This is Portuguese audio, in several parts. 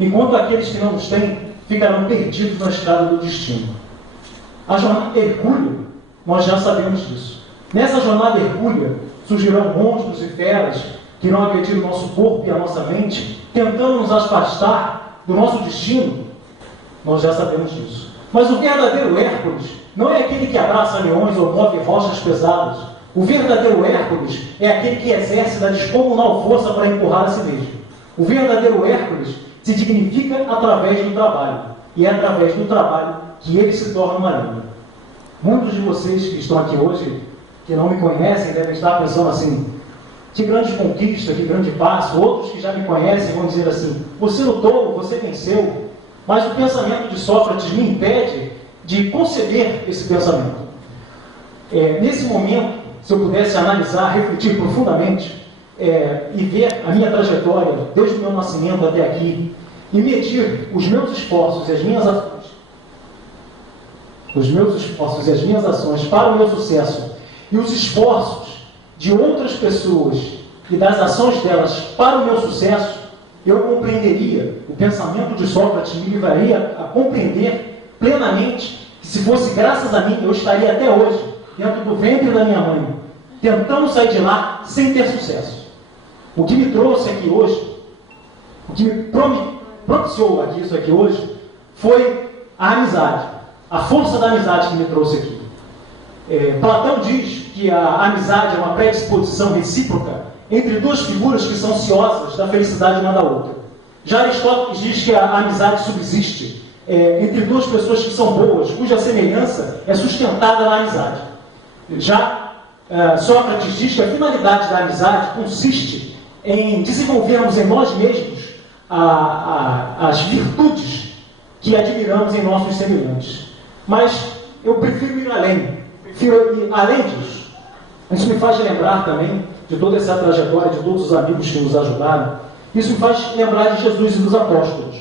enquanto aqueles que não os têm ficarão perdidos na estrada do destino. A jornada hercúlea, nós já sabemos disso. Nessa jornada hercúlea, surgirão monstros e feras que irão agredir o nosso corpo e a nossa mente, tentando nos afastar do nosso destino. Nós já sabemos disso. Mas o verdadeiro Hércules não é aquele que abraça leões ou move rochas pesadas. O verdadeiro Hércules é aquele que exerce da descomunal força para empurrar a si mesmo. O verdadeiro Hércules se dignifica através do trabalho. E é através do trabalho que ele se torna uma lenda. Muitos de vocês que estão aqui hoje, que não me conhecem, devem estar pensando assim: que grande conquista, que grande passo. Outros que já me conhecem vão dizer assim: você lutou, você venceu. Mas o pensamento de Sócrates me impede de conceber esse pensamento. Nesse momento, se eu pudesse analisar, refletir profundamente e ver a minha trajetória desde o meu nascimento até aqui e medir os meus esforços e as minhas ações, para o meu sucesso e os esforços de outras pessoas e das ações delas para o meu sucesso, eu compreenderia, o pensamento de Sócrates me levaria a compreender plenamente que, se fosse graças a mim, eu estaria até hoje dentro do ventre da minha mãe, tentando sair de lá sem ter sucesso. O que me trouxe aqui hoje, o que me propiciou isso aqui hoje, foi a amizade, a força da amizade que me trouxe aqui. Platão diz que a amizade é uma predisposição recíproca entre duas figuras que são ansiosas da felicidade uma da outra. Já Aristóteles diz que a amizade subsiste entre duas pessoas que são boas, cuja semelhança é sustentada na amizade. Já Sócrates diz que a finalidade da amizade consiste em desenvolvermos em nós mesmos as virtudes que admiramos em nossos semelhantes. Mas eu prefiro ir além. Além disso, isso me faz lembrar também de toda essa trajetória, de todos os amigos que nos ajudaram. Isso me faz lembrar de Jesus e dos apóstolos.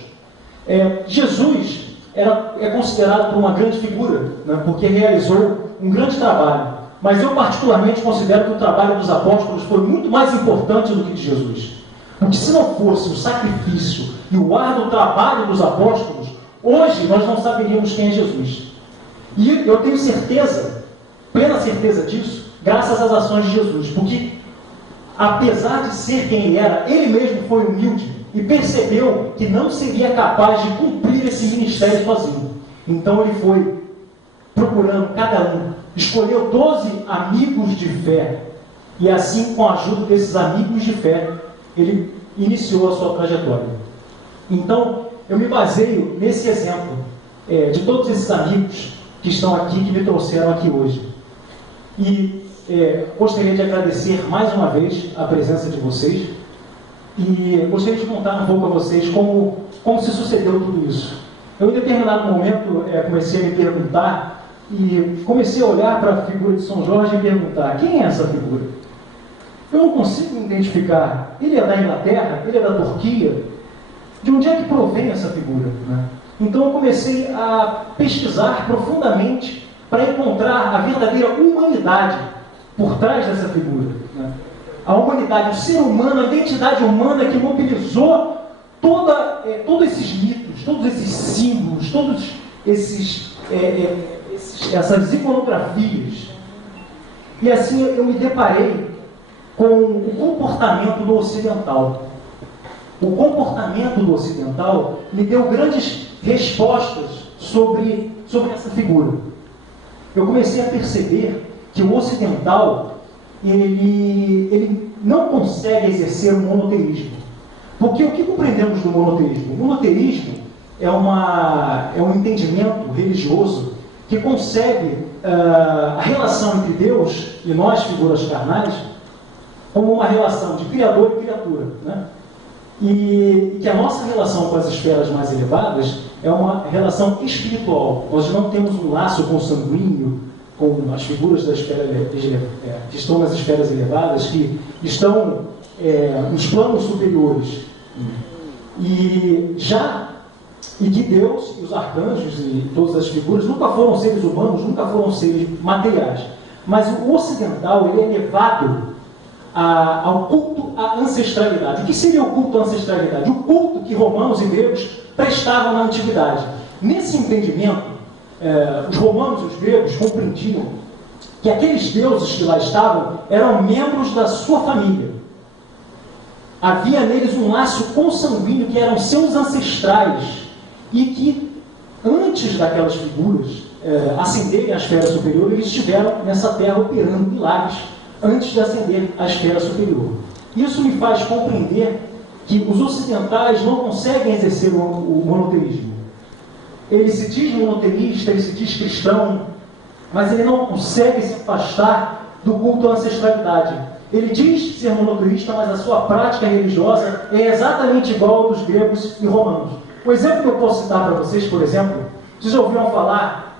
Jesus é considerado por uma grande figura, né, porque realizou um grande trabalho. Mas eu particularmente considero que o trabalho dos apóstolos foi muito mais importante do que de Jesus. Porque se não fosse o sacrifício e o árduo trabalho dos apóstolos, hoje nós não saberíamos quem é Jesus. E eu tenho certeza, plena certeza disso, graças às ações de Jesus. Porque, apesar de ser quem ele era, ele mesmo foi humilde e percebeu que não seria capaz de cumprir esse ministério sozinho. Então ele foi procurando cada um, escolheu 12 amigos de fé, e assim, com a ajuda desses amigos de fé, ele iniciou a sua trajetória. Então, eu me baseio nesse exemplo de todos esses amigos que estão aqui, que me trouxeram aqui hoje. E gostaria de agradecer mais uma vez a presença de vocês e gostaria de contar um pouco a vocês como se sucedeu tudo isso. Eu, em determinado momento, comecei a me perguntar e comecei a olhar para a figura de São Jorge e perguntar: quem é essa figura? Eu não consigo identificar. Ele é da Inglaterra? Ele é da Turquia? De onde é que provém essa figura, né? Então eu comecei a pesquisar profundamente para encontrar a verdadeira humanidade por trás dessa figura, né? A humanidade, o ser humano, a identidade humana que mobilizou todos esses mitos, todos esses símbolos, todos essas iconografias. E assim eu me deparei com o comportamento do ocidental. O comportamento do ocidental me deu grandes respostas sobre essa figura. Eu comecei a perceber que o ocidental ele não consegue exercer o monoteísmo. Porque o que compreendemos do monoteísmo? O monoteísmo é um entendimento religioso que concebe a relação entre Deus e nós, figuras carnais, como uma relação de criador e criatura, né? E que a nossa relação com as esferas mais elevadas é uma relação espiritual. Nós não temos um laço consanguíneo com as figuras da esfera, que estão nas esferas elevadas, que estão nos planos superiores. E que Deus e os arcanjos e todas as figuras nunca foram seres humanos, nunca foram seres materiais. Mas o ocidental ele é levado ao culto à ancestralidade. O que seria o culto à ancestralidade? O culto que romanos e gregos prestavam na antiguidade. Nesse entendimento, os romanos e os gregos compreendiam que aqueles deuses que lá estavam eram membros da sua família. Havia neles um laço consanguíneo que eram seus ancestrais e que, antes daquelas figuras ascenderem à esfera superior, eles estiveram nessa terra operando milagres antes de ascender à esfera superior. Isso me faz compreender que os ocidentais não conseguem exercer o monoteísmo. Ele se diz monoteísta, ele se diz cristão, mas ele não consegue se afastar do culto à ancestralidade. Ele diz ser monoteísta, mas a sua prática religiosa é exatamente igual ao dos gregos e romanos. Um exemplo que eu posso citar para vocês, por exemplo, vocês já ouviram falar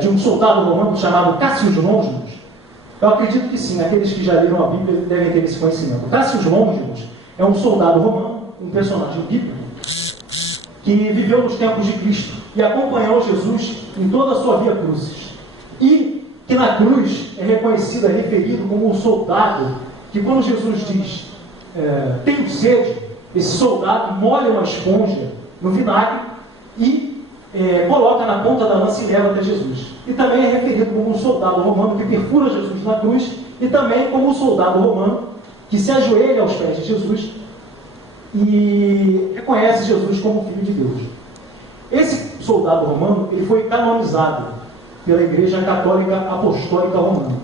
de um soldado romano chamado Cassius Longinus? Eu acredito que sim, aqueles que já leram a Bíblia devem ter esse conhecimento. Cassius Longinus é um soldado romano, um personagem bíblico, que viveu nos tempos de Cristo e acompanhou Jesus em toda a sua via crucis. E que na cruz é reconhecido, é referido como um soldado que, quando Jesus diz, tenho sede, esse soldado molha uma esponja no vinagre e coloca na ponta da lança e leva até Jesus. E também é referido como um soldado romano que perfura Jesus na cruz e também como um soldado romano que se ajoelha aos pés de Jesus e reconhece Jesus como Filho de Deus. Esse soldado romano ele foi canonizado pela Igreja Católica Apostólica Romana.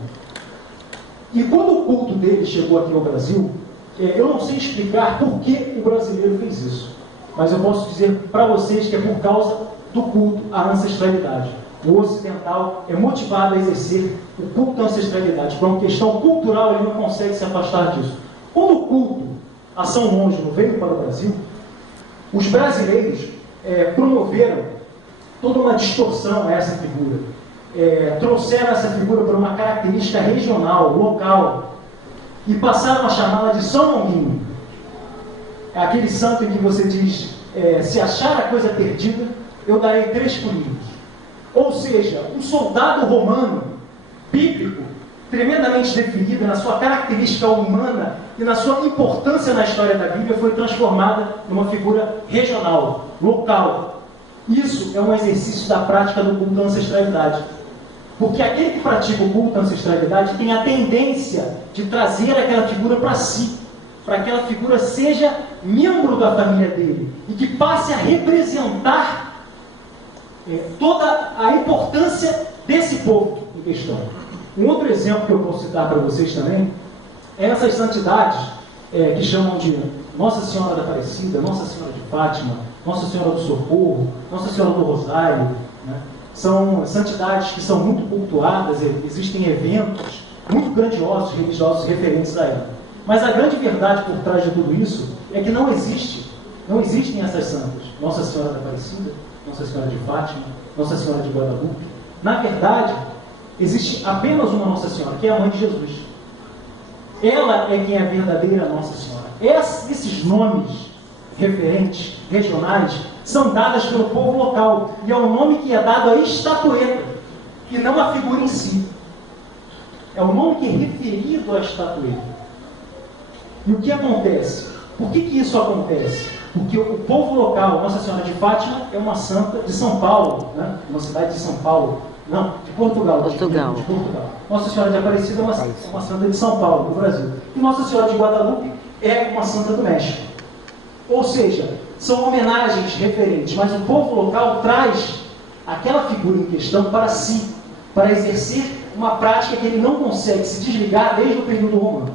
E quando o culto dele chegou aqui ao Brasil, eu não sei explicar por que o brasileiro fez isso, mas eu posso dizer para vocês que é por causa do culto à ancestralidade. O ocidental é motivado a exercer o culto à ancestralidade. Por uma questão cultural, ele não consegue se afastar disso. Quando o culto a São Longino veio para o Brasil, os brasileiros promoveram toda uma distorção a essa figura. Trouxeram essa figura para uma característica regional, local, e passaram a chamá-la de São Longuinho. É aquele santo em que você diz, se achar a coisa perdida, eu darei 3 pulinhos. Ou seja, um soldado romano, bíblico, tremendamente definido na sua característica humana e na sua importância na história da Bíblia, foi transformada numa figura regional, local. Isso é um exercício da prática do culto à ancestralidade. Porque aquele que pratica o culto à ancestralidade tem a tendência de trazer aquela figura para si, para que aquela figura seja membro da família dele e que passe a representar toda a importância desse povo em questão. Um outro exemplo que eu vou citar para vocês também é essas santidades que chamam de Nossa Senhora da Aparecida, Nossa Senhora de Fátima, Nossa Senhora do Socorro, Nossa Senhora do Rosário, né? São santidades que são muito cultuadas, existem eventos muito grandiosos, religiosos, referentes a ela. Mas a grande verdade por trás de tudo isso é que não existem essas santas. Nossa Senhora da Aparecida, Nossa Senhora de Fátima, Nossa Senhora de Guadalupe. Na verdade, existe apenas uma Nossa Senhora, que é a Mãe de Jesus. Ela é quem é a verdadeira Nossa Senhora. Esses nomes referentes, regionais, são dadas pelo povo local. E é um nome que é dado à estatueta, e não à figura em si. É um nome que é referido à estatueta. E o que acontece? Por que isso acontece? Porque o povo local, Nossa Senhora de Fátima, é uma santa de São Paulo, né? Uma cidade de São Paulo. Não, de Portugal. De Portugal. Nossa Senhora de Aparecida é uma santa de São Paulo, do Brasil. E Nossa Senhora de Guadalupe é uma santa do México. Ou seja, são homenagens referentes, mas o povo local traz aquela figura em questão para si, para exercer uma prática que ele não consegue se desligar desde o período romano.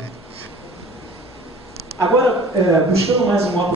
Agora, buscando mais um